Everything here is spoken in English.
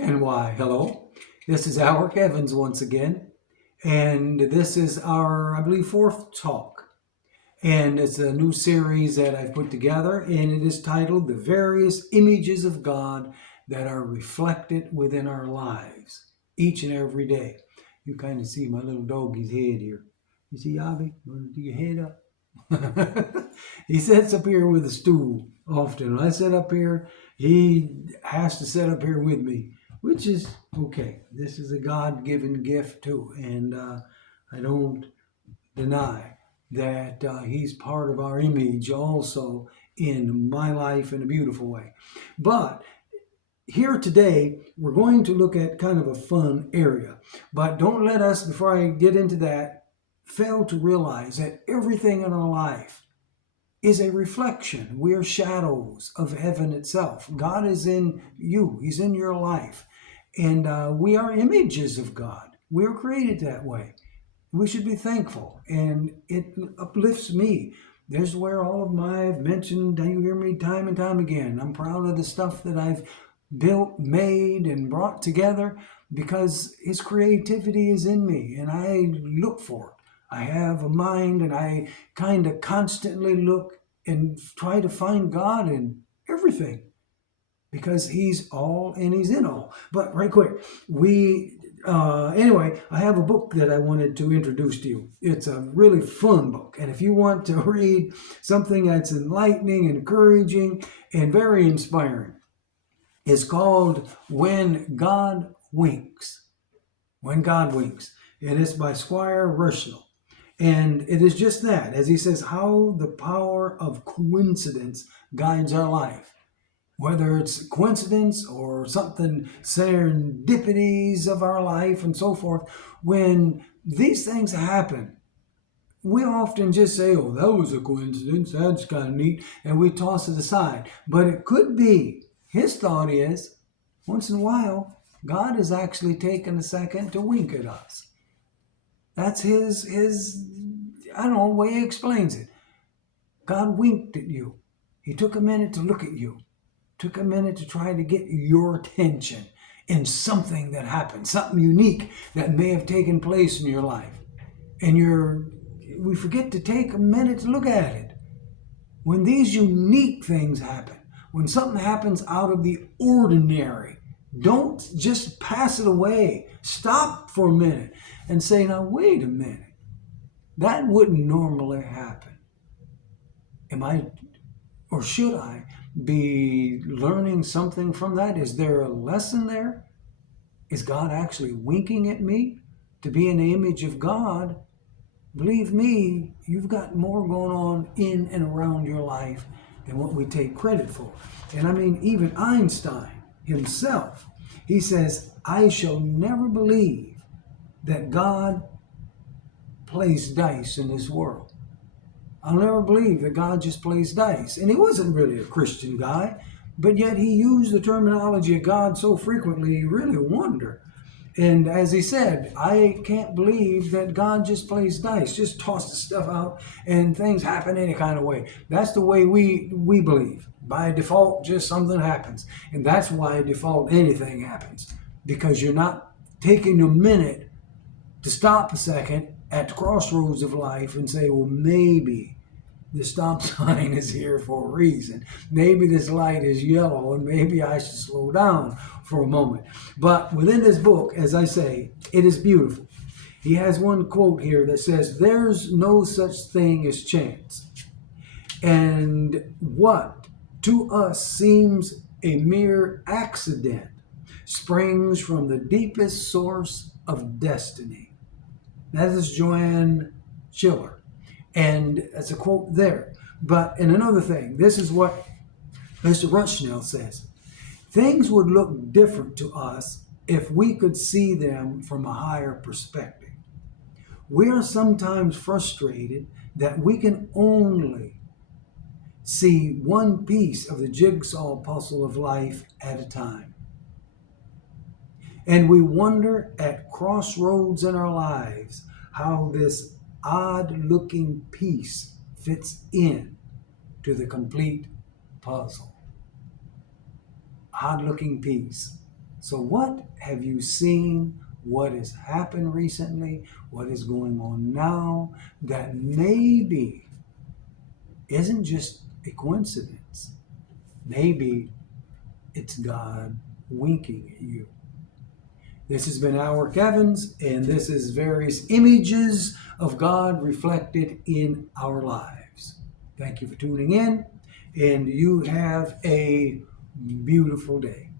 And why, hello. This is Alric Evans once again. And this is our, I believe, fourth talk. And it's a new series that I've put together, and it is titled The Various Images of God That Are Reflected Within Our Lives Each and Every Day. You kind of see my little doggy's head here. You see, Abby? Want to do your head up? He sits up here with a stool often. When I sit up here, he has to sit up here with me, which is okay. This is a God-given gift too, and I don't deny that he's part of our image also in my life in a beautiful way. But here today, we're going to look at kind of a fun area. But don't let us, before I get into that, fail to realize that everything in our life is a reflection. We are shadows of heaven itself. God is in you, He's in your life. And we are images of God. We are created that way. We should be thankful, and it uplifts me. There's where all of my, I've mentioned, you hear me time and time again. I'm proud of the stuff that I've built, made, and brought together because His creativity is in me, and I look for it. I have a mind, and I kind of constantly look and try to find God in everything because He's all and He's in all. But right quick, anyway, I have a book that I wanted to introduce to you. It's a really fun book, and if you want to read something that's enlightening, encouraging, and very inspiring, it's called When God Winks. When God Winks, and it's by Squire Rushnell. And it is just that, as he says, how the power of coincidence guides our life. Whether it's coincidence or something, serendipities of our life and so forth, when these things happen, we often just say, oh, that was a coincidence, that's kind of neat, and we toss it aside. But it could be, his thought is, once in a while, God is actually taking a second to wink at us. That's his I don't know, way he explains it. God winked at you. He took a minute to look at you. Took a minute to try to get your attention in something that happened, something unique that may have taken place in your life. And we forget to take a minute to look at it. When these unique things happen, when something happens out of the ordinary, don't just pass it away. Stop for a minute and say, now, wait a minute. That wouldn't normally happen. Am I, or should I, be learning something from that? Is there a lesson there? Is God actually winking at me to be in the image of God? Believe me, you've got more going on in and around your life than what we take credit for. And I mean, even Einstein himself, he says, I shall never believe that God plays dice in this world. I'll never believe that God just plays dice. And he wasn't really a Christian guy, but yet he used the terminology of God so frequently, you really wonder. And as he said, I can't believe that God just plays dice, just tosses stuff out and things happen any kind of way. That's the way we believe. By default, just something happens. And that's why default anything happens. Because you're not taking a minute to stop a second at the crossroads of life and say, well, maybe the stop sign is here for a reason. Maybe this light is yellow and maybe I should slow down for a moment. But within this book, as I say, it is beautiful. He has one quote here that says, there's no such thing as chance. And what to us seems a mere accident springs from the deepest source of destiny. That is Joanne Schiller. And that's a quote there. But in another thing, this is what Mr. Rushnell says. Things would look different to us if we could see them from a higher perspective. We are sometimes frustrated that we can only see one piece of the jigsaw puzzle of life at a time. And we wonder at crossroads in our lives how this odd-looking piece fits in to the complete puzzle. Odd-looking piece. So what have you seen? What has happened recently? What is going on now that maybe isn't just a coincidence? Maybe it's God winking at you. This has been Howard Evans, and this is various images of God reflected in our lives. Thank you for tuning in, and you have a beautiful day.